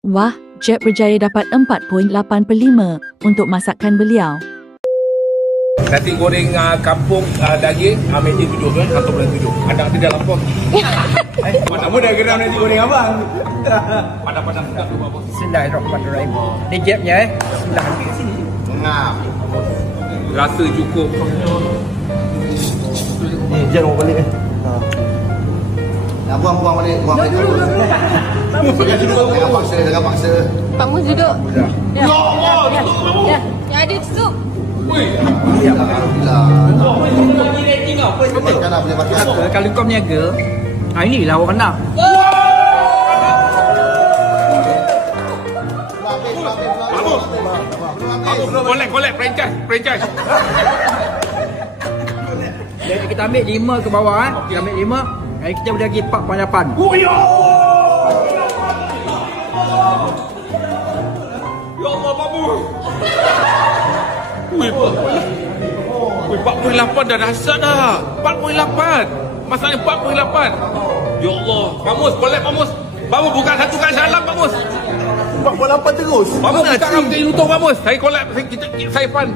Wah, Jeb berjaya dapat 4.8 per 5 untuk masakan beliau. Nasi goreng kampung daging, meja 7 kan? Atau bulan 7. Ada dalam pos. Mana mu dah geram nasi goreng abang? Padang-padang sudah tu bos. Bismillahirrahmanirrahim. Ni Jebnya Bismillah, ambil kat sini. Ngap. Rasa cukup. Ni Jeb bawa balik Nak buang balik. Buang balik dulu. Jangan paksa. Pak Mus duduk. Ya Allah, tutup kamu. Ya, yang ada tutup. Alhamdulillah. Ni rating kau. Kan boleh makan. Kalau kau berniaga, inilah orang nak. Kolek franchise. Jadi kita ambil 5 ke bawah Kita ambil 5. Hari kita boleh bagi 4.8. Ya Allah, babu. Wih, 4.8 dah dahsyat dah. 4.8. Masalahnya 4.8. Ya Allah. Pak Mus, kolek Pak Mus. Babu bukan satu kali salam Pak Mus. 48 terus. Babu bukan rambut YouTube Pak Mus. Saya kolek, saya fun.